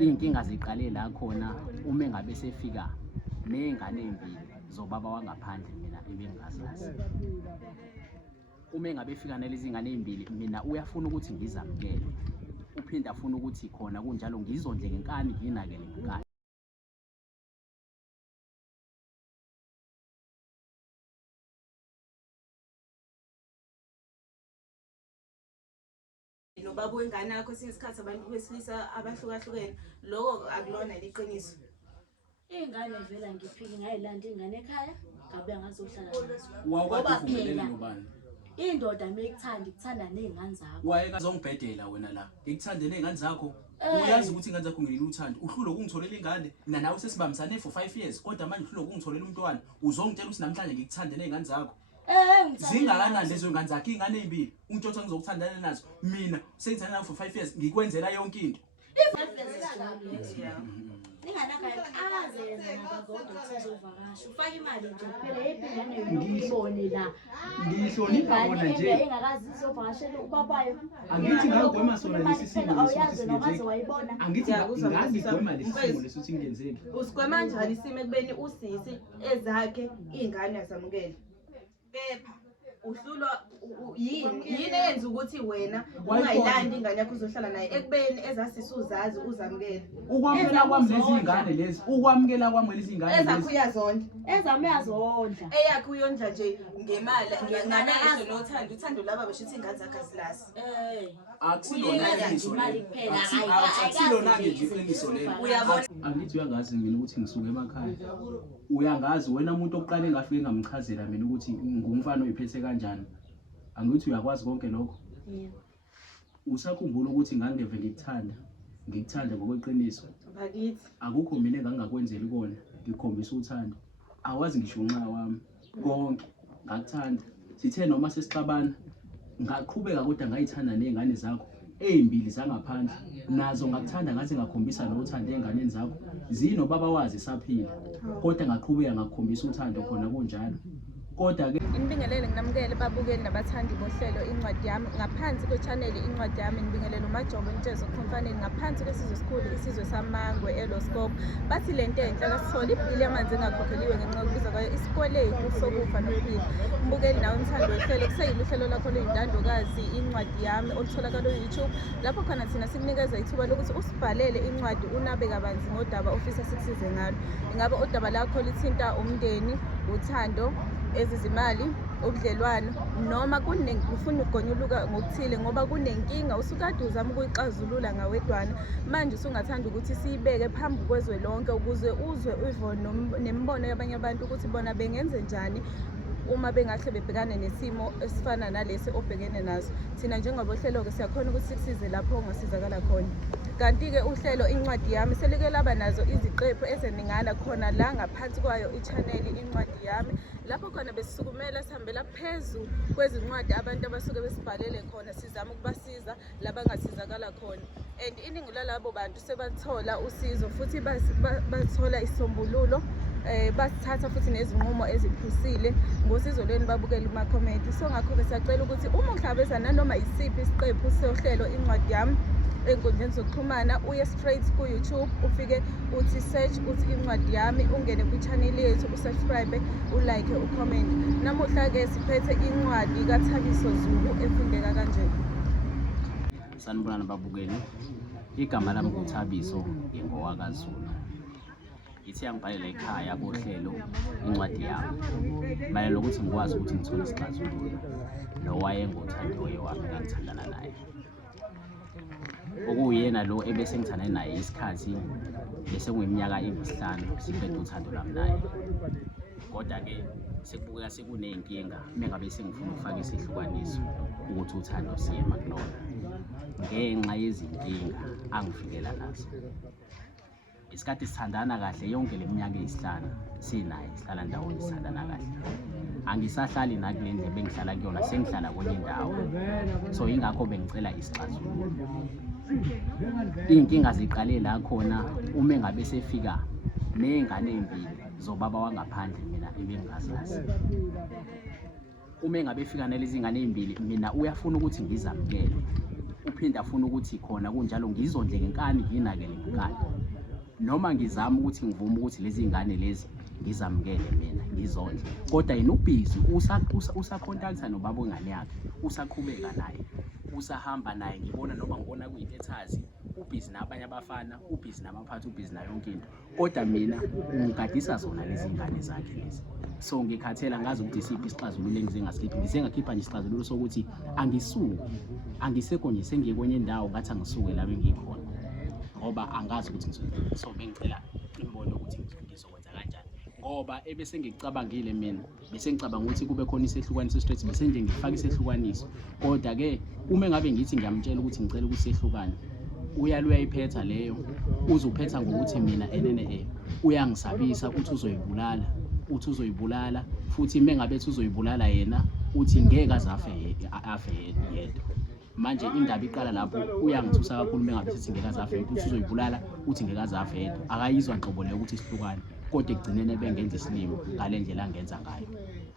Iy'nkinga ziqale la khona uma engabe sefika ney'ngane ey'mbili zobaba wangaphandle mina ebengingazazi. Uma engabe efika nalezi ngane ey'mbili mina uyafuna ukuthi ngizamukele, uphinde afuna ukuthi khona kunjalo ngizondle ngenkani nginakele ngenkani. Nobaba wengane yakho esinye isikhathi abantu besilisa abahlukahlukene, lokho akulona liqiniso. Iy'ngane vela ngiphike ngayilanda iy'ngane ekhaya ngabuya ngazohlala nazo. Ngoba phela indoda ikuthanda ney'ngane zakho. Wayekazongibhedela wena la, ngikuthandele iy'ngane zakho. Uyazi ukuthi iy'ngane zakho ngilela uthando, uhlule ukungitholela ingane, nawe sesibambisane for 5 years, kodwa manje uhlule ukungitholela umntwana, uzongitshela ukuthi namhlanje ngikuthandele iy'ngane zakho. Zingakanani lezo ngane zakho, iy'ngane ey'mbili, ungitshela ngizokuthandana nazo, mina sengithandana nawe for 5 years, ngikwenzela yonke into. Ninganakaze nabazodwa sizovakasha ufake imali nje kuphela ephingane ngiyibone la ngihlonipha bona nje engakazi izovakashela ubabayo. Angithi ngagwema sona lesi simo awuyazi noma wayibona. Angithi ngagwema lesi simo lesuthi ngenzeni. Usigwema kanjani isimo ekubeni usisi ezakhe ingane yasamukele? Kepha uhlulwa yini eyenza ukuthi wena ungayilandi ingane yakho uzohlala naye ekubeni ezasisi uzazi uzamukele? Ukwamukela kwami lezi ngane lezi, ukwamukela kwami lezi ngane lezi. Ezakho uyazondla, ezami uyazondla. Eyakho uyondla nje ngemali ngamehlo nothando, uthando laba basho ukuthi ingane zakho azilasi. Akusilona-ke nje iqiniso lelo. Uyabona? Angithi uyangazi mina ukuthi ngisuke emakhaya. Uyangazi wena umuntu oqala engafike ngamchazela mina ukuthi ngumfana oyiphethe kanjani. Angithi uyakwazi konke lokho? Yebo. Usakhumbula ukuthi ngangeve ngikuthanda ngokweqiniso. Bakithi Akukho mina engangakwenzeli kona, ngikhombisa uthando. Awazi ngisho unqa wami konke ngakuthanda. Sithe noma sesixabana ngaqhubeka kodwa ngayithanda nezingane zakho ey'mbili zangaphandle, nazo ngakuthanda ngathi ngakhombisa nothando ey'nganeni zakho. Zino baba wazi saphila, kodwa ngaqhubeka ngakukhombisa uthando khona kunjalo. Kodwa ke Nibingelele nginamukele babukeli nabathandi bohlelo incwadi yami ngaphansi kwe-channel incwadi yami. Nibingelele uMajobo Ntshezo Khumfaneni ngaphansi kwesizwe esikhulu isizwe samangwe eLoscope. Bathi lento enhle kasithole ibhili yamanzi engakhokheliwe ngenxa yokubiza kwayo isikweletu sokufa nokuphila. Mbukeli nawe umthando wehlelo kuseyilo uhlelo lakho luyintandokazi incwadi yami olutholakala ku-YouTube, lapho khona thina sikunikeza ithuba lokuthi usibhalele incwadi unabe kabanzi ngodaba ofisa sikusize ngalo. Ingabe udaba lakho lithinta umndeni, uthando, ezizimali, ubudlelwano, noma ufuna ukugonyuluka ngokuthile ngoba kunenkinga usukade uzama ukuyixazulula ngawedwana, manje usungathanda ukuthi siyibeke phambi kwezwe lonke ukuze uzwe uvo nemibono yabanye abantu ukuthi bona bengenze njani uma bengahle bebhekane nesimo esifana nalesi obhekene naso. Thina njengobohlelo-ke siyakhona ukuthi sikusize lapho ongasizakala khona. Kanti-ke uhlelo incwadi yami selike laba nazo iziqephu ezeningana khona la ngaphansi kwayo i-channel incwadi yami, lapho khona besisukumela sihambela phezulu kwezincwadi abantu abasuke besibhalele khona sizama ukubasiza labangasizakala khona. And iningi lalabo bantu sebathola usizo futhi bathola isombululo, basithatha futhi nezinqumo eziphusile ngosizo lweni babukela kuma-comment. So ngakho-ke siyacela ukuthi uma uhlabezana noma isiphi isiqephu sohlelo incwadi yami ey'nkundleni zokuxhumana, uye straight ku-YouTube, ufike uthi search uthi incwadi yami, ungene kwi-channel yethu, usubscribe, ulike, ucomment. Namuhla-ke siphethe incwadi kaThabiso Zulu efundeka kanje. Sanibonani babukeli, igama lami nguThabiso ngingowakaZulu. Ngithe angibhalela ekhaya kohlelo incwadi yami mayelana nokuthi ngikwazi ukuthi ngithole isixazululo nowayenguthandiwe wami engangithandana naye, okuyena lo ebese ngithanda naye isikhathi bese kuyiminyaka emihlanu siqeda uthando lami naye. Kodwa-ke sekubukeka sekuney'nkinga mengabe sengifuna ukufaka isihlukaniso ukuthi uthando siye makulona ngenxa yezinkinga angifikela nazo. Isikhathi sithandana kahle yonke le minyaka eyisihlanu sinaye, sihlala ndawonye sithandana kahle. Angisahlali nakule ndlela bengihlala kuyona, sengihlala kwenye indawo. So ingakho bengicela isixazululo. Iy'nkinga ziqale la khona uma engabe sefika ney'ngane ey'mbili zobaba wangaphandle mina ebengingazazi. Uma engabe efika nalezi ngane ey'mbili mina uyafuna ukuthi ngizamukele, uphinde afune ukuthi khona kunjalo ngizondle ngenkani nginakele ngenkani, noma ngizama ukuthi ngivume ukuthi lezi ngane lezi ngizamukele mina ngizondle, kodwa yena ubhizi usakhontaktha nobaba wengane yakhe, usaqhubeka naye, usahamba naye. Ngibona noma ngibona kuyintethazi, ubhizi nabanye abafana, ubhizi namaphathi, ubhizi nayo yonke into, kodwa mina ngigadisa zona lezi ngane zakhe lezi. So ngikhathela ngazi ukuthi isiphi isixazululo engizengasikiphi. Ngisengakhipha nje isixazululo sokuthi angisuke, angisekho nje sengiye kwenye indawo ngathi angisuke la bengikhona, ngoba angazi ukuthi ngizokwenza. So bengicela imbone ukuthi ngizokwenza kanjani, ngoba ebese ngicabangile mina, bese ngicabanga ukuthi kube khona isehlukaniso straight, bese nje ngifaka isehlukaniso. Kodwa ke uma ngabe ngithi ngiyamtshela ukuthi ngicela ukuthi sehlukane, uyayiphetha leyo, uzophetha ngokuthi mina enene uyangisabisa uthi uzoyibulala, futhi mengabe uzoyibulala yena uthi ngeke afe yedwa. Manje indaba iqala lapho, uyangithusa kakhulu mengabe sithi ngeke afe yedwa, uthi uzoyibulala uthi ngeke afe yedwa. Akayizwa nhlobo leyo ukuthi sihlukane, kodwa ekugcineni bengenza isilimo ngale ndlela angenza ngayo.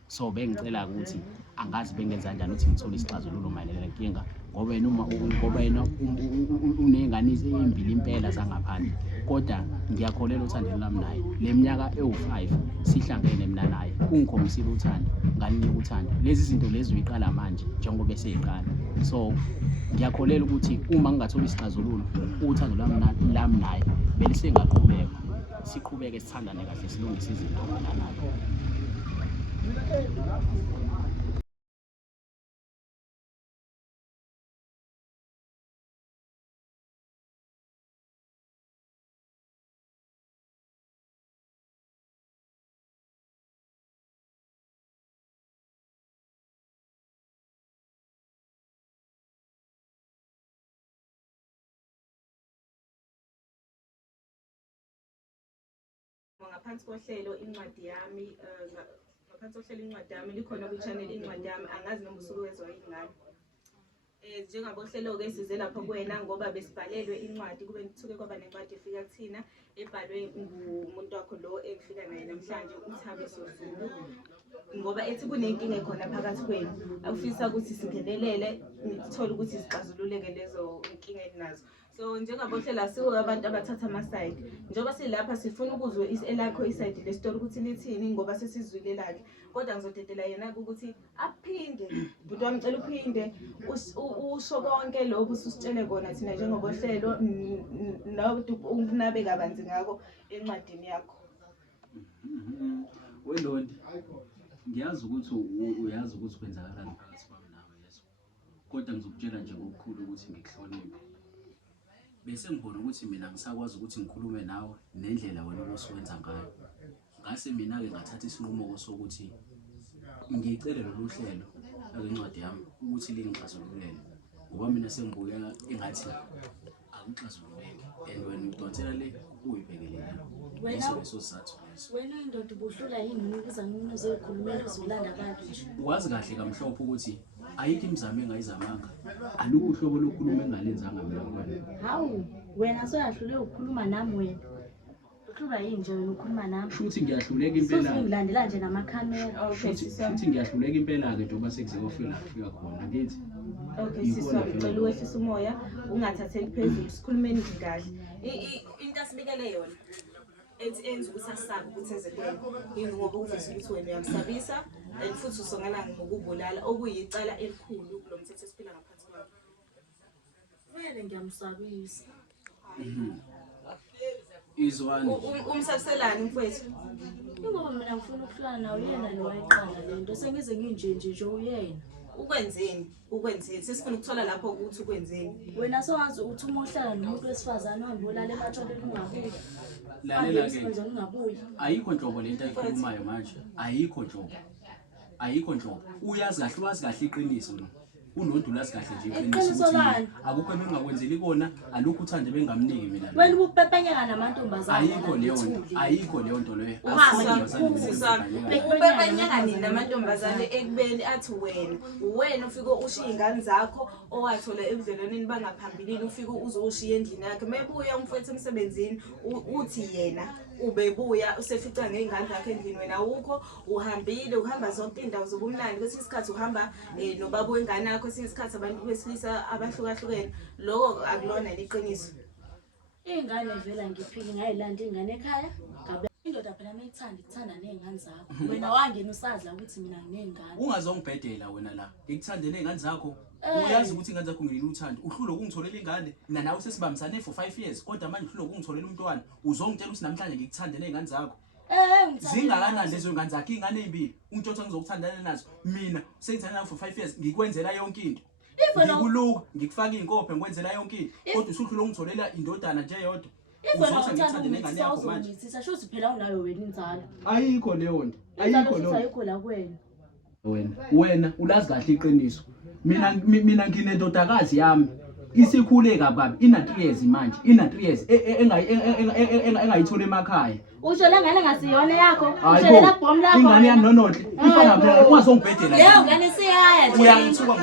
So bengicela ukuthi angazi bengenza kanjani ukuthi ngithole isixazululo mayelana nenkinga, ngoba yena uney'ngane ezimbili impela zangaphandle, kodwa ngiyakholela uthandweni lami naye. Le minyaka ewu-5 sihlangene mina naye, ungikhombisile uthando, ngalinika uthando. Lezi zinto lezi uyiqala manje njengoba eseyiqala. So ngiyakholela ukuthi uma ngingatholi isixazululo, uthando lami naye belisengaqhubeka, siqhubeke sithandane kahle, silungise izinto nayo. Ngaphansi kohlelo incwadi yami, ngaphansi kohlelo incwadi yami likhona kwi-channel incwadi yami, angazi noma usuke wezwa ingane. Njengabohlelo-ke size lapho kuwena ngoba besibhalelwe incwadi, kube kusuke kwaba nencwadi efika kuthina ebhalwe ngumuntu wakho lo ekufika naye namhlanje, uThabiso Zulu, ngoba ethi kunenkinga ekhona phakathi kwenu, afisa ukuthi singenelele sithole ukuthi sixazululeke lezo inkinga eninazo. So njengabohlelo asiwo abantu abathatha amasayidi, njengoba silapha sifuna ukuzwe elakho isayidi lestori ukuthi lithini, ngoba sesizwile lakhe, kodwa ngizodedela yena ukuthi aphinde, bhuti wami ngicela uphinde usho konke lokhu usitshele kona thina njengabohlelo, unabe kabanzi ngako encwadini yakho. Wendondi, ngiyazi ukuthi uyazi ukuthi kwenzakalani phakathi kwami nawe, yeso, kodwa ngizokutshela nje ngokukhulu ukuthi ngikuhloniphe. Bese ngibona ukuthi mina ngisakwazi ukuthi ngikhulume nawe nendlela wena osuwenza ngayo. Ngase mina-ke ngathatha isinqumo sokuthi ngicele lolu hlelo lwencwadi yami ukuthi lingixazululele, ngoba mina sengibuya engathi akuxazululeki, and wena udokotela le uyibhekelele. Leso sizathu leso. Wena indoda ubuhlula yini ukuza uzoyikhulumela uzolanda abantu nje? Wazi kahle kamhlophe ukuthi ayikho imizamo engayizamanga, alukho uhlobo lokukhuluma engalenzanga mina kuwena. Hawu, wena soyahlule ukukhuluma nami wena. Uhlula yini nje wena ukhuluma nami? Shuthi ngiyahluleka impela. Ngilandela nje namakhamera. Shuthi ngiyahluleka impela-ke njengoba sekuzofika khona, ngithi. Okay siswa, ngicela uwehlise umoya, ungathatheli phezulu, sikhulumeni nje kahle. Into asibikele yona enza ukuthi asabe ukuthi eze kuwena, yini ngoba uvisa ukuthi wena uyamsabisa and futhi usongana ngokubulala, okuyicala elikhulu kulo mthetho esiphila ngaphansi kwawo. Vele ngiyamsabisa. Izwani. Umsabiselani mfowethu? Ingoba mina ngifuna ukuhlala nawe, yena lo wayiqala lento, sengize nginje uyena. Ukwenzeni? Sesifuna ukuthola lapho ukuthi ukwenzeni. Wena sowazi ukuthi uma uhlala nomuntu wesifazane ohambulala ematshoneni ungabuyi. Lalela-ke, ayikho nhlobo lento ayikhulumayo manje, ayikho nhlobo. Uyazi kahle iqiniso lo. Unondula lazi kahle nje iqiniso ukuthi akukho bengingakwenzeli kona, alukho uthande bengamniki mina. Wena ubupepenyeka namantombazane. Ayikho leyo nto leyo. Ubepenyeka nini namantombazane ekubeni athi wena ufike ushiya ingane zakho owathola ebudlelwaneni bangaphambilini, ufike uzoshiya endlini yakhe, mebuya umfowethu emsebenzini uthi yena ubebuya usefica ngey'ngane zakhe endlini, wena awukho, uhamba zonke iy'ndawo zobumnandi, kwesinye isikhathi uhamba nobaba wengane yakho kwesinye isikhathi abantu besilisa abahlukahlukene lokho akulona iqiniso. Iy'ngane vela ngiphike ngayilanda iy'ngane ekhaya ngabe indoda phela ikuthanda ney'ngane zakho wena wangena usadla ukuthi mina nginey'ngane. Ungazongibhedela wena la ngikuthandele iy'ngane zakho uyazi ukuthi iy'ngane zakho ngilela uthando uhlulo ukungitholela ingane nawe sesibambisane for 5 years kodwa manje uhlulo ukungitholela umntwana uzongitshela ukuthi namhlanje ngikuthandele iy'ngane zakho. Zingakanani lezo ngane zakhe iy'ngane ey'mbili untshothi ngizokuthandana nazo mina sengithandana nawe for 5 years ngikwenzela yonke into ngikuluka ngikufaka iy'nkophe ngikwenzela yonke into kodwa usuhlulo ungitholela indodana nje yodwa uzothi ngithandele ingane yakho manje shuthi phela unayo wena inzalo ayikho leyo nto ayikho la kwena wena ulazi kahle iqiniso mina nginendodakazi yami isikhule kababi ina 3 years manje ina 3 years engayithola emakhaya usho la ngane ngasiyona yakho ushelela bhomu lakho ingane yami nononhle ifana mina ungazongibhedela leyo ngane siyaya nje uyangithuka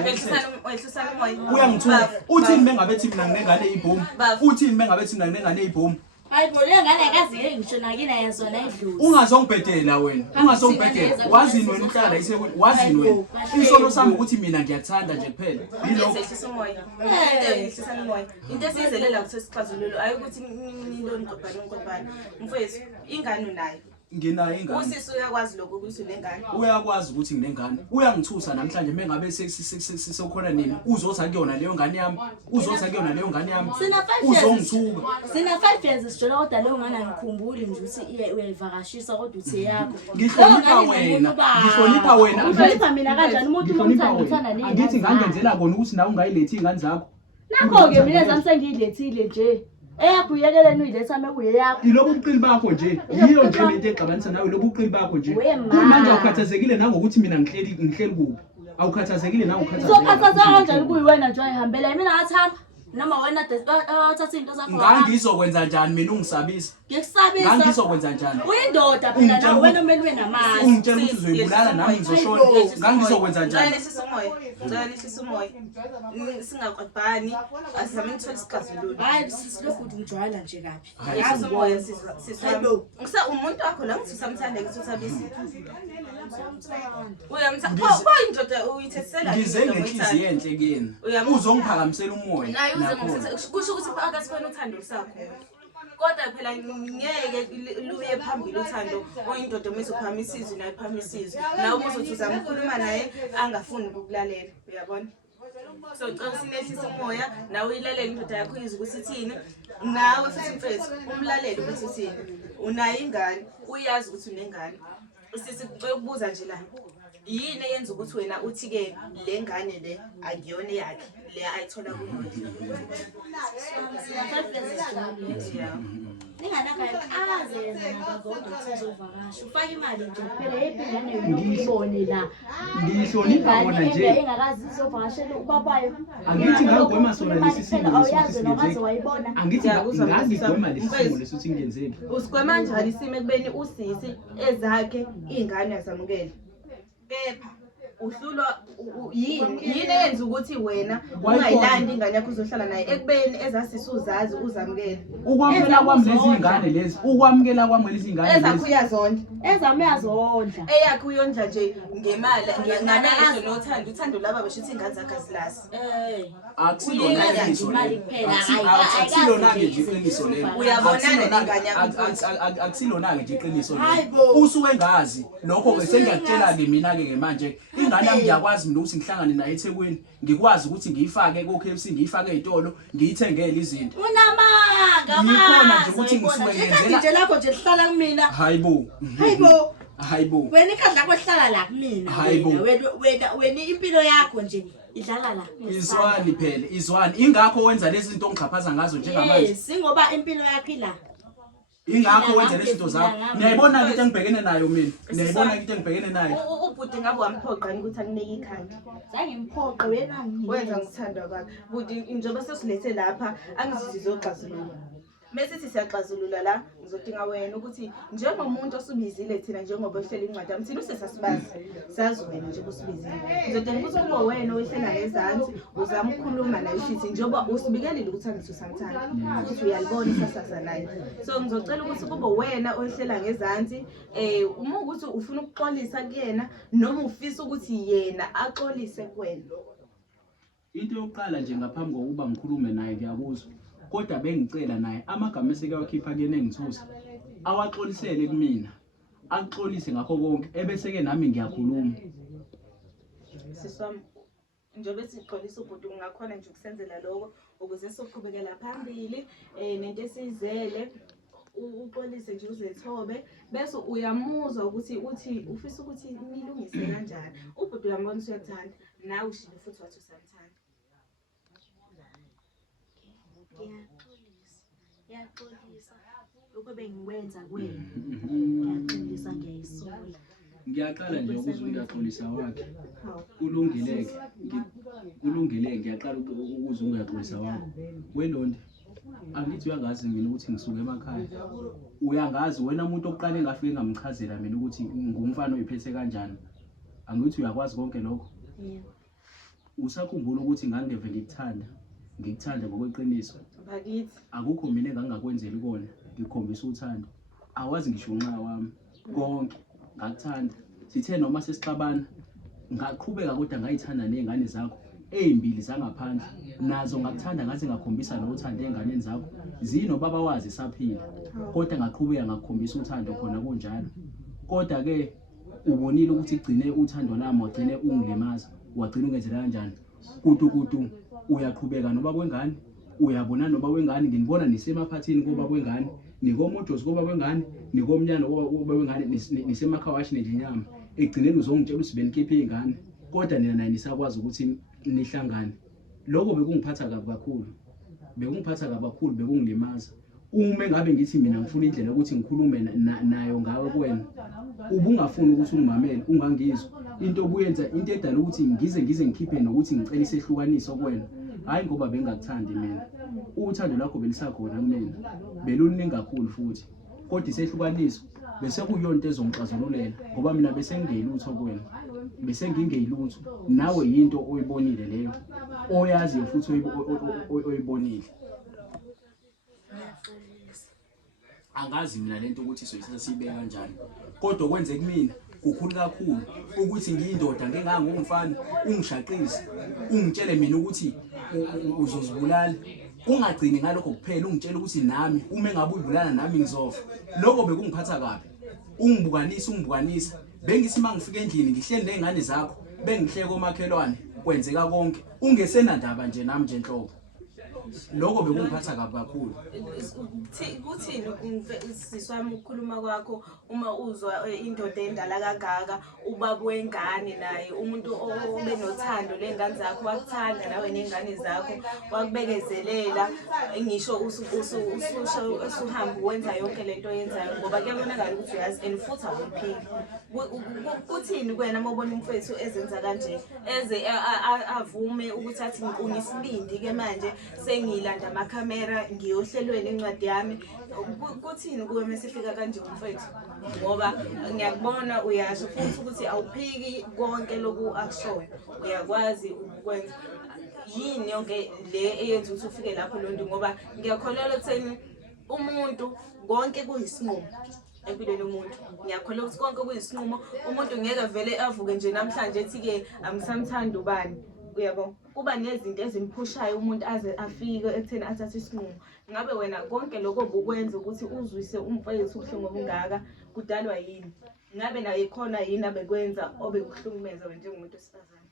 uyangithuka uthini mengabe thi mina nginengane eyibhomu uthini mengabe thi mina nginengane eyibhomu hayi bo le ngane akazi ngisho nakina yezona idlozi ungazongibhedela wena ungazongibhedela wazini wena uhlala la isekwini wazini wena isono sami ukuthi mina ngiyakuthanda nje kuphela yilokho into esizelela ukuthi sixazululo ayikuthi niloni ngobani mfowethu ingane unayo nginayo ingane usisi uyakwazi lokho ukuthi unengane uyakwazi ukuthi nginengane uyangithusa namhlanje mengabe sekukhona nini uzothi akuyona leyo ngane yami uzothi akuyona leyo ngane yami uzongithuka sina 5 years sijola kodwa leyo ngane angikhumbuli nje ukuthi uyayivakashisa kodwa uthi yakho ngihlonipha wena uhlonipha mina kanjani umuntu umthanda nini angithi ngangenzela kona ukuthi nawe ungayilethi ingane zakho nakho ke mina zami sengiyilethile nje eyakho uyekeleni uyiletha mekuye yakho ilobu ubuqili bakho nje yiyo nje lento exabanisa nawe lobu ubuqili bakho nje manje awukhathazekile nangokuthi mina ngihleli kubi awukhathazekile nawe ukhathazekile kanjani kuyiwena nje ayihambela mina ngathamba noma wena uthatha into zakho ngangizokwenza njani mina ungisabisa ngikusabisa ngangizokwenza njani uyindoda phela nawe wena kumele ube namandla ungitshela ukuthi uzoyibulala nami ngizoshona ngangizokwenza njani ngicela lehlisa umoya singakwabhani asizame nithola isixazululo hayi silokhu njwala nje kabi yazi umoya sisami ngisa umuntu wakho la ngithi usamthanda ngithi uthabisi uyamthanda pho indoda uyithesela ngize ngenhliziyo enhle kuyena uzongiphakamisela umoya kusho ukuthi akasifuna uthando lusakho kodwa phela ngeke luye phambili uthando oyindoda uma izophamisizwe naye phamisizwe nawe uma uzothi uzama ukukhuluma naye angafuni ukukulalela uyabona so xa sinehlisa umoya nawe uyilalela indoda yakho izwe ukuthi ithini nawe futhi mfethu umlalele ukuthi uthini unayo ingane uyazi ukuthi unengane sisikubuza nje la yini eyenza ukuthi wena uthi-ke le ngane le akuyona yakhe le ayithola kuyo ufake imali nje kuphela ingane uyibone la ngihlonipha wona nje engakazi izovakashela ubabayo angithi ngagwema sona lesisimo awuyazi nokaze wayibona angithi ngagwema lesisimo lesuthi ngenzeni usigwema kanjani isimo ekubeni usisi ezakhe iy'ngane yazamukela kepha uhlulwa yini eyenza ukuthi wena ungayilandi ingane yakho uzohlala naye ekubeni ezasisi uzazi uzamukele ukwamukela kwami lezi ngane lezi ukwamukela kwami lezi ngane lezi ezakho uyazondla ezami uyazondla eyakho uyondla nje ngemali ngamehlo nothando uthando laba basho ukuthi ingane zakhe azilasi akusilona-ke nje iqiniso lelo uyabonana nengane yakho akusilona-ke nje iqiniso lelo usuke ngazi lokho-ke sengiyakutshela-ke mina-ke manje ingane yami ngiyakwazi mina ukuthi ngihlangane naye eThekwini ngikwazi ukuthi ngiyifake ko-KFC ngiyifake ey'tolo ngiyithengele izinto unamanga ngikhona nje ukuthi ngisuke ngenzela nje lakho nje lihlala kumina hayibo wena ikhanda lakho lihlala la kumina wena impilo yakho nje idlala la izwani phela izwani ingakho wenza lezi zinto ongixhaphaza ngazo njengamanje singoba impilo yakho ila ingakho wenza lezi zinto zakho niyayibona into engibhekene nayo mina niyayibona into engibhekene nayo ubhuti ngabe wamphoqani ukuthi akunike ikhanda zange mphoqe wena wenza ngithandwa kwakhe bhuti njengoba sesilethe lapha angizithi zoxazulula mesithi siyaxazulula la ngizodinga wena ukuthi njengomuntu osubizile thina njengoba ehlela incwadi yami thina usesasibazi sazi wena nje usubizile ngizodinga ukuthi kube wena ohlela ngezansi uzama ukukhuluma naye ushithi njengoba usibikelile ukuthi angithi usamthanda ukuthi uyalibona isasasa naye so ngizocela ukuthi kube wena ohlela ngezansi uma ukuthi ufuna ukuxolisa kuyena noma ufisa ukuthi yena axolise kuwena Into yokuqala nje ngaphambi kokuba ngikhulume naye ngiyakuzwa, kodwa bengicela naye amagama esekawakhipha kuyena engithusa awaxolisele kumina, akuxolise ngakho konke ebese-ke nami ngiyakhuluma. Sisi wami, njengoba sixolisa ubhuti ungakhona nje ukusenzela lokho ukuze soqhubekela phambili nento esizele uxolise nje uzethobe bese uyamuzwa ukuthi ufisa ukuthi nilungise kanjani. Ubhuti uyambona uyakuthanda nawe ushilo futhi wathi usamthanda. Ngiyaxolisa lokho bengikwenza kuwena. Ngiyaxolisa, ngiyayisola. Ngiyaqala nje ukuzwa ungaxolisa wakhe. Kulungileke. Kulungileke ngiyaqala ukuzwa ungaxolisa wakho. Welonde angithi uyangazi mina ukuthi ngisuke emakhaya. Uyangazi wena umuntu oqala engafike ngamchazela mina ukuthi ngumfana oyiphethe kanjani. Angithi uyakwazi konke lokho. Yebo. Usakhumbula ukuthi ngangeve ngikuthanda ngokweqiniso. Bakithi Akukho mina engangakwenzela kona, ngikhombisa uthando. Awazi ngisho unqa wami konke ngakuthanda. Sithe noma sesixabana ngaqhubeka kodwa ngayithanda nezingane zakho ezimbili zangaphandle. Nazo ngakuthanda ngaze ngakhombisa nothando ezinganeni zakho. Zino baba wazi saphila. Kodwa ngaqhubeka ngakukhombisa uthando khona kunjalo. Kodwa ke ubonile ukuthi igcine uthando lami wagcine ungilimaza. Wagcina ungenzela kanjani? Kudu uyaqhubeka noba kwengane, uyabona noba wengane nginibona nisemaphathini koba kwengane, nikomojozi koba kwengane, nikomnyana koba kwengane, nisemakhawashi nejinyama. Egcineni uzongitshela ukuthi benikhiphe izingane, kodwa nina naye nisakwazi ukuthi nihlangane. Lokho bekungiphatha kabi kakhulu. Bekungilimaza. Uma ngabe ngithi mina ngifuna indlela ukuthi ngikhulume nayo ngawe kuwena, ubungafuni ukuthi ungimamele, ungangizwa. Into obuyenza into edala ukuthi ngize ngikhiphe nokuthi ngicela isehlukaniso kuwena. Hayi ngoba bengakuthandi mina. Uthando lwakho belisakhona kumina. Beluningi kakhulu futhi. Kodwa isehlukaniso bese kuyonto ezongixazululela ngoba mina bese ngingeyilutho kuwena. Bese ngingeyilutho. Nawe yinto oyibonile leyo. Oyazi futhi oyibonile. Angazi mina lento ukuthi soyithatha sibeka kanjani. Kodwa kwenze kumina kukhulu kakhulu ukuthi ngiyindoda ngengangumfana ungishaqise, ungitshele mina ukuthi uzozibulala. Ungagcini ngalokho kuphela ungitshela ukuthi nami uma engabe uyibulala nami ngizofa. Lokho bekungiphatha kabi. Ungibukanisa. Bengithi mangifika endlini ngihleli nezingane zakho, bengihleke omakhelwane, kwenzeka konke. Ungesenandaba nje nami nje enhloko. Lokho bekungiphatha kabi kakhulu. Kuthini sisi wami ukukhuluma kwakho uma uzwa indoda endala kangaka, ubaba wengane naye umuntu obenothando lengane zakho, wakuthanda nawe nengane zakho, wakubekezelela, ngisho usuhamba wenza yonke lento oyenzayo ngoba kuyabonakala ukuthi uyazi and futhi awuphili. Kuthini kuwena mawubona umfethu ezenza kanje, eze avume ukuthi athi nginisibindi ke manje sengilanda amakhamera ngiyohlelweni encwadi yami? Kuthini kuwe mesifika kanje umfethu? Ngoba ngiyakubona uyasho futhi ukuthi awuphiki konke lokhu akushoyo, uyakwazi ukwenza. Yini yonke le eyenza ukuthi ufike lapho lonto? Ngoba ngiyakholelwa ekutheni umuntu konke kuyisinqumo empilweni yomuntu. Ngiyakholelwa ukuthi konke kuyisinqumo. Umuntu ngeke vele avuke nje namhlanje ethi-ke angisamthandi ubani. Uyabo, kuba nezinto ezimphushayo umuntu aze afike ekutheni athathe isinqumo. Ngabe wena konke lokho obukwenza ukuthi uzwise umfethu ubuhlungu obungaka kudalwa yini? Ngabe naye khona yini abekwenza obekuhlukumeza wena njengomuntu wesifazane?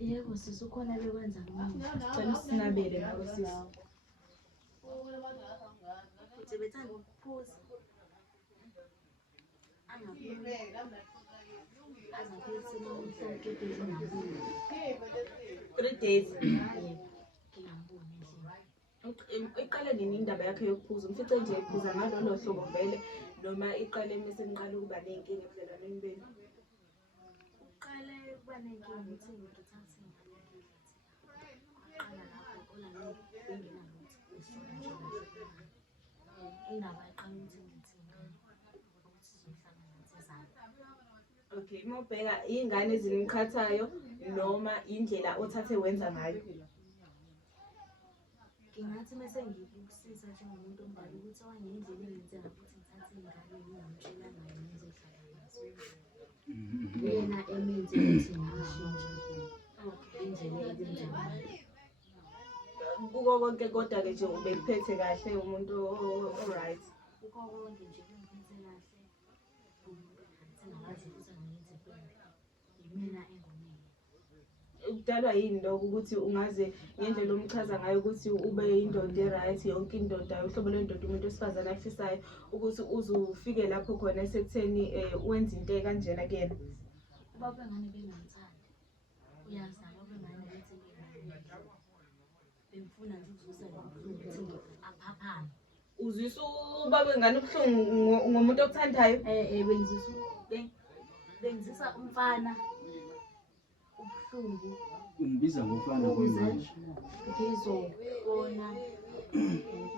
Yebo sisi, ukhona bekwenza ngami. Cela usinabele nawe sisi. Uthi bethanda ukuphuza. Angapheli 3 days. Iqale nini indaba yakhe yokuphuza? Umfice nje ephuza ngalolo hlobo vele noma iqale mase niqala ukuba nenkinga ebudlelwaneni benu? uqale ukuba nenkinga ukuthi ngithathe ingane aqala lapho olalo bengena nokuthi indaba iqala ukuthi ngithini ukuthi sizohlala nathezana. Okay, mawubheka izingane eziniqhathayo noma indlela othathe wenza ngayo? Ngingathi mase ngikusiza njengomuntu omdala ukuthi owangendlela engenzeka ukuthi ngithathe ingane ngimtshela ngayo ngizohlala nazo. Yena emenze ukuthi ngishintshe. Okay, indlela ebenza. Kuko konke kodwa-ke nje ubekuphethe kahle umuntu o-right. Kuko konke nje ngiphethe kahle. Singakazi futhi angiyenze kwembi. Yimina engomile. Kudalwa yini lokho ukuthi ungaze ngendlela omchaza ngayo ukuthi ube indoda e-right, yonke indoda uhlobo lwendoda umuntu wesifazane afisayo ukuthi uzufike lapho khona esekutheni wenza into kanjena kuyena? Ubaba engane bengamthandi. Uyazama ubengane bethi bengifuna nje ukuzuza ukuthi aphaphame. Uzwisa ubaba engane ubuhlungu ngomuntu okuthandayo? Bengizisa umfana ubuhlungu Ungibiza ngofana ukuze kwemanje. ngizobona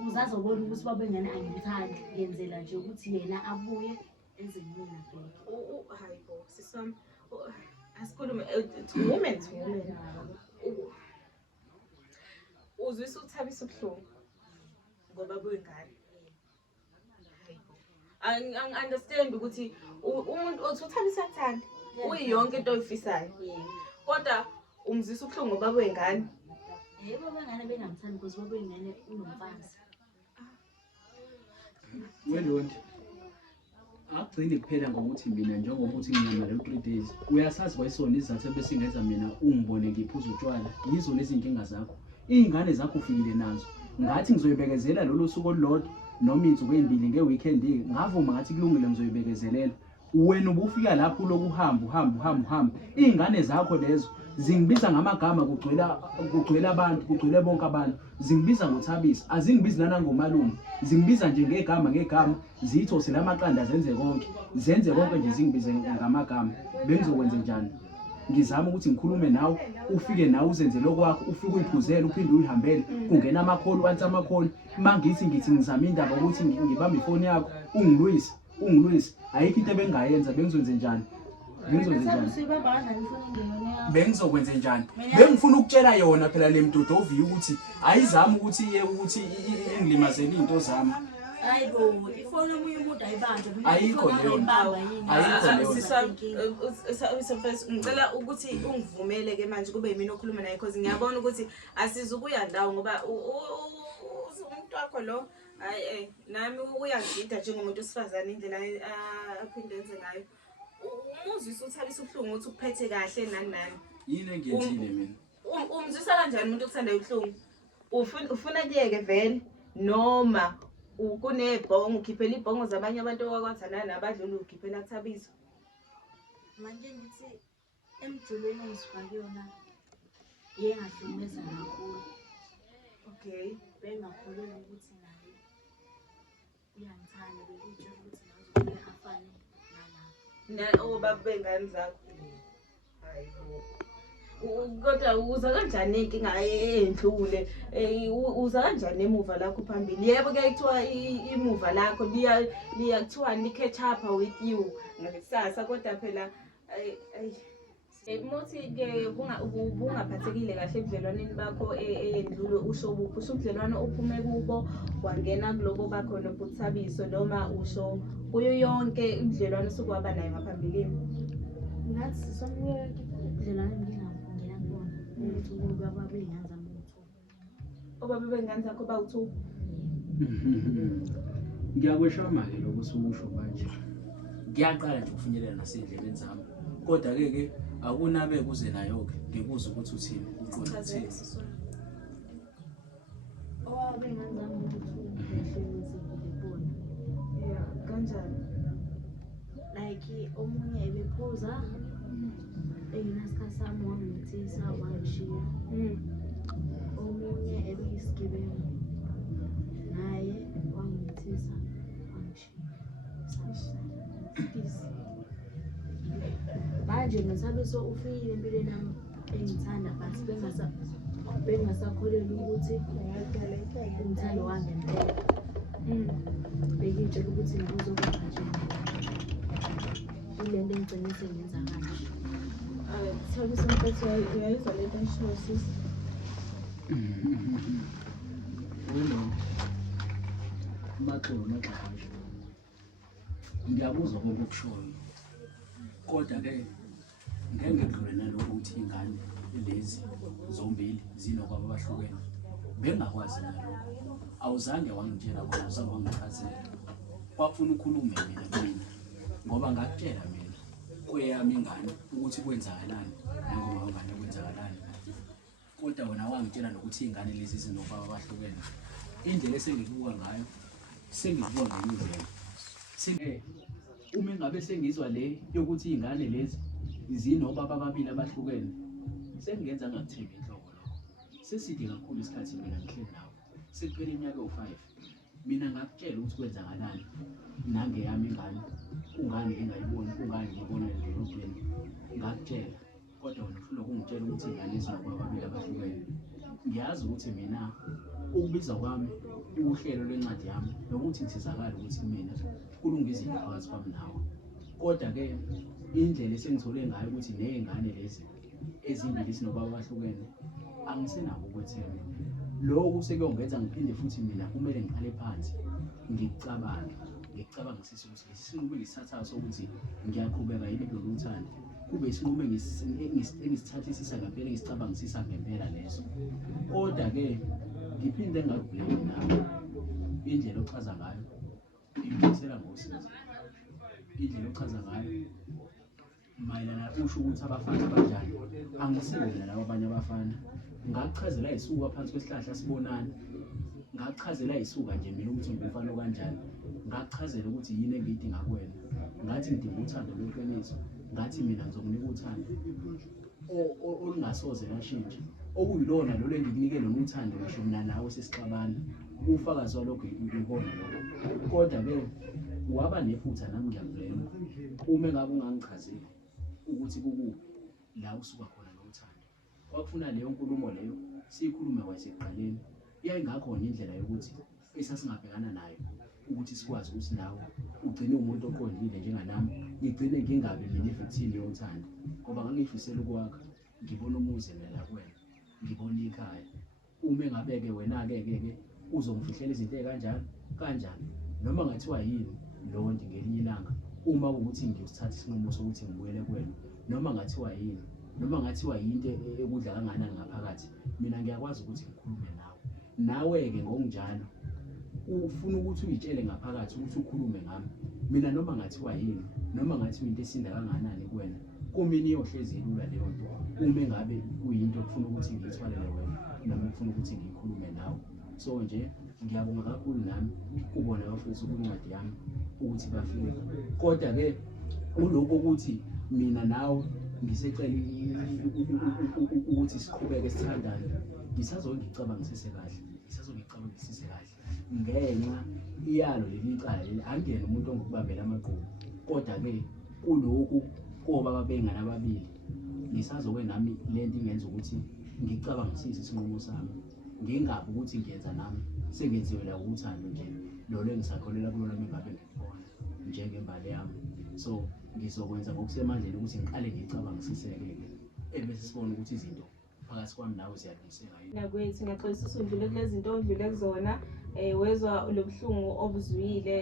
uzazobona ukuthi baba engane angimthandi, ngenzela nje ukuthi yena abuye enze mina bheke. Hayi bo, sisami. Asikhulume to women to women. Uzwisa uthabisa ubuhlungu ngoba buyingane. Angi-understand ukuthi umuntu othi uthabisa kuthanda uyiyonke into oyifisayo, kodwa umzisa ubuhlungu ngoba buyingane. Baba engane bengamthandi because baba engane unomfazi. Welondi. Akugcini kuphela ngokuthi mina njengoba uthi nginyama le 3 days. Uyasazi kwayisona izathu ebesingenza mina ungibone ngiphuza utshwala. Yizo lezi inkinga zakho. Izingane zakho ufikile nazo. Ngathi ngizoyibekezela lolu suku olulodwa noma insuku ezimbili ngeweekend ngavuma ngathi kulungile ngizoyibekezelela. Wena ubufika lapho loku hamba. Izingane zakho lezo zingibiza ngamagama kugcwele abantu, kugcwele bonke abantu. Zingibiza ngothabisa, azingibizi lana ngomalume. Zingibiza nje ngegama, zitho selamaqanda zenze konke nje zingibize ngamagama. Bengizokwenza njani? Ngizama ukuthi ngikhulume nawe, ufike nawe uzenze lokwakho, ufike uyiphuzele uphinde uyihambele. Kungena amakholi wansi amakholi. Mangithi ngizama indaba ukuthi ngibambe ifoni yakho, ungilwisi. Ayikho into ebengayenza, bengizokwenza njani? Bengizokwenza njani? Bengifuna ukutshela yona phela le mdudo oviyo ukuthi ayizami ukuthi ingilimazele into zami. Hayibo, ifoni omunye umuntu ayibanje. Ayikho leyo nto. Ngicela ukuthi ungivumele ke manje kube yimina okhuluma naye because ngiyabona ukuthi asizukuya ndawo ngoba umuntu wakho lo nami uyangida njengomuntu osifazane indlela aphinde enze ngayo. Umuzwisa uthabisa ubuhlungu ukuthi ukuphethe kahle nani. Yini engiyenzile mina? Umzwisa kanjani umuntu okuthandayo ubuhlungu? Ufuna kuyeke vele noma kunebhongo ukhiphela ibhongo zabanye abantu okwakwathana nabadlula ukhiphela kuthabisa? Manje ngithi emjulweni engisifake yona yengahlumeza kakhulu. Okay. Bengakholelwa ukuthi naye uyangithanda, bekutshela ukuthi nazo afane nalapho. Obaba bengane zakho. Hayibo. Kodwa uza kanjani inkinga endlule? Uza kanjani emuva lakho phambili? Yebo ke kuthiwa imuva lakho liya kuthiwa ni catch up with you ngakusasa, kodwa phela mothi ke bungaphathekile kahle ebudlelwaneni bakho endlule usho buphi? Usho ubudlelwano ophume kubo wangena kuloko bakho nobuthabiso, noma usho kuyo yonke ibudlelwano osukwaba nayo ngaphambilini? Ngathi sonke ubudlelwano ngingena kubona ukuthi ubaba bengenza lutho. Obaba bengane zakho bawu2? Ngiyakweshama-ke lokho usukusho manje. Ngiyaqala nje ukufinyelela nasendleleni zami. Kodwa-ke akunabe kuze nayo-ke ngikuze ukuthi uthini uqonda uthini. Obaba bengenza lutho. Yeah, kanjani? Like omunye ebephuza engenasikhathi sami wangithisa wangishiya. Omunye ebeyisigebengu naye wangithisa wangishiya. Manje noThabiso ufike empilweni yami engithanda but bengasakholelwa ukuthi umthando wami ngempela. Bengitshela ukuthi ngikuzoba nje. Ile nto engigcine sengenza kanje. Thabiso mfethu uyayizwa lento engishiwo sisi? Maqhashi. Ngiyabuzwa konke okushoyo. Kodwa-ke ngeke ngidlule nalokho ukuthi ingane lezi zombili zinobaba abahlukene bengakwazi nalokho. Awuzange wangitshela kona, awuzange wangichazela. Kwafuna ukhulume mina kimi ngoba ngakutshela mina kweyami ingane ukuthi kwenzakalani nangoma ngane kwenzakalani, kodwa wena wangitshela nokuthi iy'ngane lezi zinobaba abahlukene. Indlela esengikubuka ngayo sengizibuka ngendlela uma ngabe sengizwa le yokuthi iy'ngane lezi zinobaba ababili abahlukene, sengenza ngakuthembi inhlobo lokho. Seside kakhulu isikhathi mina ngihleli nawe, sekuphela iminyaka ewu-5. Mina ngakutshela ukuthi kwenzakalani nangeyami ingane, kungani ngingayiboni, kungani ngiyibona edolobheni, ngakutshela. Kodwa wena ufuna ukungitshela ukuthi iy'ngane ezinobaba ababili abahlukene. Ngiyazi ukuthi mina ukubiza kwami uhlelo lwencwadi yami nokuthi ngisizakale ukuthi mina kulunga izinto phakathi kwami nawe, kodwa-ke indlela esengithole ngayo ukuthi ney'ngane lezi ezimbili zinobaba abahlukene angisenako ukwethemba. Lokhu sekuyongenza ngiphinde futhi mina kumele ngiqale phansi ngikucabangisise ukuthi lesi sinqumo engisithathayo sokuthi ngiyaqhubeka yini kulolu uthando kube isinqumo engisithathisisa ngempela, engisicabangisisa ngempela leso. Kodwa-ke ngiphinde ngakubheki nawe indlela ochaza ngayo ingithisela ngosizo, indlela ochaza ngayo mayelana usho ukuthi abafana abanjani. Angisibo mina labo abanye abafana. Ngakuchazela isuka phansi kwesihlahla sibonana, ngakuchazela isuka nje mina ukuthi ngumfana kanjani, ngakuchazela ukuthi yini engiyidinga kuwena. Ngathi ngidinga uthando lweqiniso, ngathi mina ngizokunika uthando olungasoze lashintsha, okuyilona lolo engikunikele lona uthando ngisho mina nawe sesixabana. Ufakazi walokho ikona lokho. Kodwa-ke waba nephutha, nami ngiyakulela uma ngabe ungangichazeli ukuthi kukuphi la usuka khona lo uthando. Kwakufuna leyo nkulumo leyo siyikhulume kwasekuqaleni, yayingakhona indlela yokuthi esasingabhekana nayo ukuthi sikwazi ukuthi nawe ugcine umuntu oqondile njenganami, ngigcine ngingabi mina i-victim yothando. Ngoba ngangifisela ukwakha, ngibona umuzi la kuwena, ngibona ikhaya. Uma ngabe-ke wena-ke uzongifihlela izinto kanjani noma ngathiwa yini lonto ngelinye ilanga, uma ukuthi ngiyosithatha isinqumo sokuthi ngibuyele kuwena, noma ngathiwa yini, noma ngathiwa yinto ekudla kangakanani ngaphakathi, mina ngiyakwazi ukuthi ngikhulume nawe. Nawe-ke ngokunjalo ufuna ukuthi uyitshele ngaphakathi ukuthi ukhulume ngami. Mina noma ngathiwa yini, noma ngathiwa into esinda kangakanani kuwena, kumina iyohlezi ilula leyo nto uma ngabe kuyinto okufuna ukuthi ngiyithwalele wena noma ufuna ukuthi ngiyikhulume nawe. So nje ngiyabonga kakhulu nami kubona abafethu kwincwadi yami ukuthi bafike, kodwa-ke ulokho ukuthi mina nawe ngisecela ukuthi siqhubeke sithandane, ngisazokucabangisise kahle ngenxa iyalo leli cala leli. Angiyena umuntu ongukubambela amaqhubu, kodwa-ke kulokhu kobaba bengane ababili ngisazokwe nami lento ingenza ukuthi ngicabangisise isinqumo sami, ngingabi ukuthi ngiyenza nami sengenziwe la uthando nje lolo engisakholela kulona mengabe ngikubona njengembali yami. So ngizokwenza ngokusemandleni ukuthi ngiqale ngicabangisise-ke ebese sibone ukuthi izinto phakathi kwami nawe ziyadluliseka yini. Nakwethu ngiyaxolisa udlule kule zinto odlule kuzona, wezwa lo buhlungu obuzwile,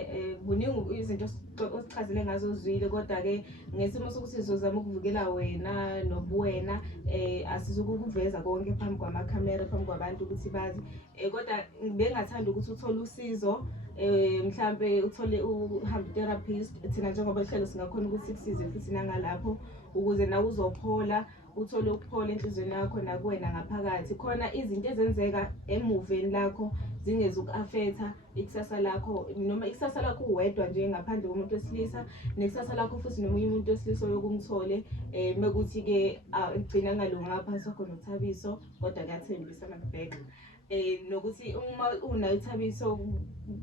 kuningi izinto osichazele ngazo ozwile, kodwa-ke ngesimo sokuthi sizozama ukuvikela wena nobuwena, asizukukuveza konke phambi kwamakhamera, phambi kwabantu ukuthi bazi, kodwa bengathanda ukuthi uthole usizo, mhlampe uthole uhambe therapist. Thina njengoba lihlelo singakhona ukuthi kusize futhi nangalapho ukuze nawe uzophola, uthole ukuphola enhlizweni yakho nakuwena ngaphakathi. Khona izinto ezenzeka emuveni lakho zingezuku-affecta ikusasa lakho, noma ikusasa lakho uwedwa nje ngaphandle komuntu wesilisa, nekusasa lakho futhi nomunye umuntu wesilisa oyokungithole. Mekuthi-ke gcina ngalunganga phakathi kwakho noThabiso, kodwa kuyathembisa makubheka. Nokuthi uma unayo iThabiso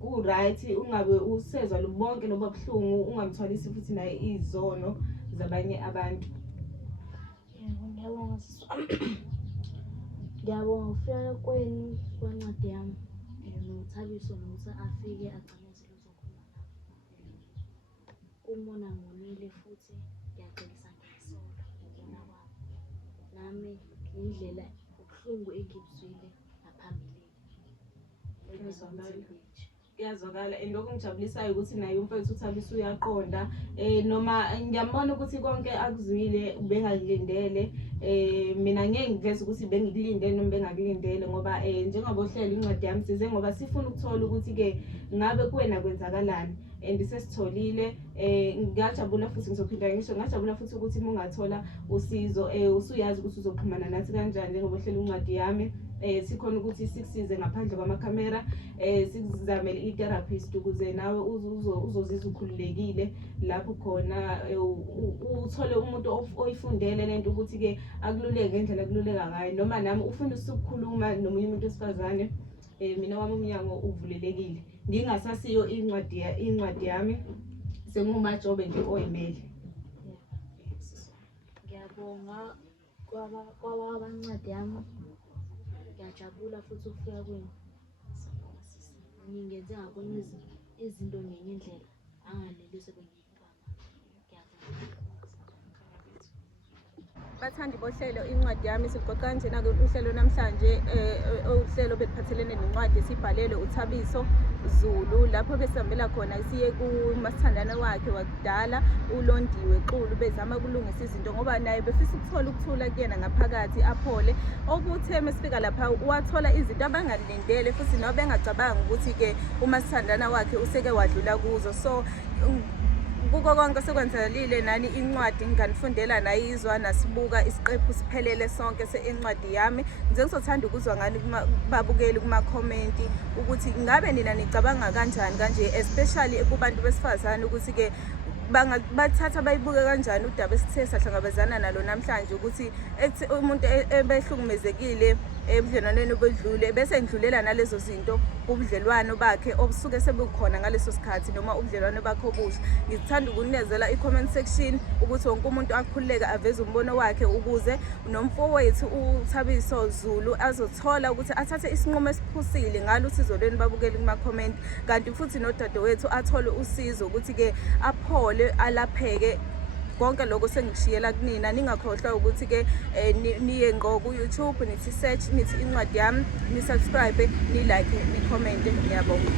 ku-right, ungabe usezwa bonke lobo buhlungu, ungamthwalisi futhi naye izono zabanye abantu. Ngiyabonga ngiyabonga ukufika kwenu kwencwadi yami noThabiso nokuthi afike agcine sizokhuluma nawe. Umbona ngonile futhi ngiyagxilisa ngiyasola ngibona kwami nami indlela ubuhlungu engibuzwile ngaphambilini. Kuyazwakala and okungijabulisayo ukuthi naye umfethu uThabiso uyaqonda noma ngiyambona ukuthi konke akuzwile bengakulindele mina ngeke ngiveze ukuthi bengikulindele noma bengakulindele ngoba njengoba uhlela incwadi yami size ngoba sifuna ukuthola ukuthi ke ngabe kuwena kwenzakalani and sesitholile ngiyajabula futhi ngizophinda ngisho ngiyajabula futhi ukuthi uma ungathola usizo usuyazi ukuthi uzoxhumana nathi kanjani njengoba uhlela incwadi yami sikhona ukuthi sikusize ngaphandle kwamakhamera sikuzamele i-therapist ukuze nawe uzozizwa ukhululekile lapho khona uthole umuntu oyifundele lento ukuthi ke akululeke ngendlela akululeka ngayo noma nami ufuna ukukhuluma nomunye umuntu wesifazane mina wami umnyango uvulelekile ngingasasiyo incwadi yami sengumajobe nje oyimele. Ngiyabonga kwaba abancwadi yami. Ngiyajabula futhi ukufika kwenu. Ngingenze ngabona izinto ngenye indlela angaleli sebengiyibamba. Ngiyabonga. Bathandi bohlelo incwadi yami sigoqa kanjena ke uhlelo namhlanje uhlelo beliphathelene nencwadi esibhalelwe uThabiso Zulu lapho besihambela khona siye kumasithandana wakhe wakudala uLondiwe Xulu bezama ukulungisa izinto ngoba naye befisa ukuthola ukuthula kuyena ngaphakathi aphole okuthe mesifika lapha wathola izinto abangalindele futhi nobe engacabanga ukuthi ke umasithandana wakhe useke wadlula kuzo so kuko konke sekwenzakalile nani incwadi nganifundela nayizwa nasibuka isiqephu siphelele sonke seincwadi yami ngize ngizothanda ukuzwa ngani babukeli kuma comment ukuthi ngabe nina nicabanga kanjani kanje especially kubantu besifazane ukuthi ke bathatha bayibuke kanjani udaba esithe sahlangabezana nalo namhlanje ukuthi umuntu ebehlukumezekile ebudlelwaneni obedlule bese ngidlulela nalezo zinto ubudlelwano bakhe obusuke sebukhona ngaleso sikhathi noma ubudlelwano bakhe obusha. Ngithanda ukunezela i-comment section ukuthi wonke umuntu akhululeke aveze umbono wakhe ukuze nomfowethu uThabiso Zulu azothola ukuthi athathe isinqumo esiphusile ngalo usizo lweni babukeli kuma-comment kanti futhi nodadewethu athole usizo ukuthi ke aphole alapheke. Konke lokho sengishiyela kunina ningakhohlwa ukuthi ke niye ngqo ku YouTube nithi search nithi incwadi yami ni subscribe ni like ni comment ngiyabonga.